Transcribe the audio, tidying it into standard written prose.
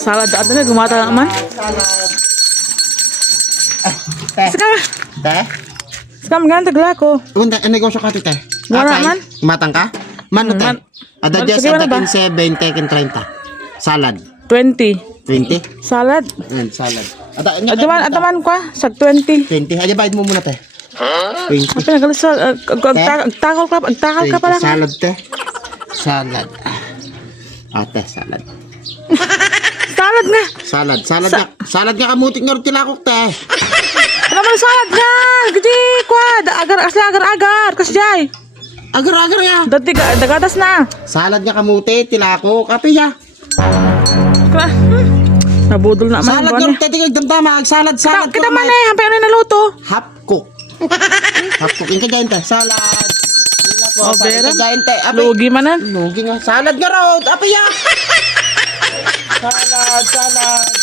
Salad ato na gumata naman. Sekarang, sekarang ganti gelako. Unda, negosyo ka tite. Wala man. Matang ka? Mano te? Ada dia Sige, sa ano ba? 15, 20, 30. Salad. 20. 20? Salad. Salad. Ada Ataman ko sa 20. 20. Aja bayad mo muna te. 20. Apa nagalusot? Agtakal ka pala. Salad te. Salad. Ate, salad. Salad nga. Salad nga kamutik nga tilakok te. Ano man salad nga? Gidi kwa. Agar-agar. Kasjay. Agar-agar ya. Dati dagatas na. Salad nga kamuti, tilakok, kape ya. Nabudol na man. Salad nga te, tingag damdamag. Salad. Kita man eh. Hampir ano yung naluto. Half cook. Half cook. Yung kagayin te. Salad. Wala po. Oh, beran. Kagayin te. Lugi man na. Lugi nga. Salad nga raw. Ape ya. Salad.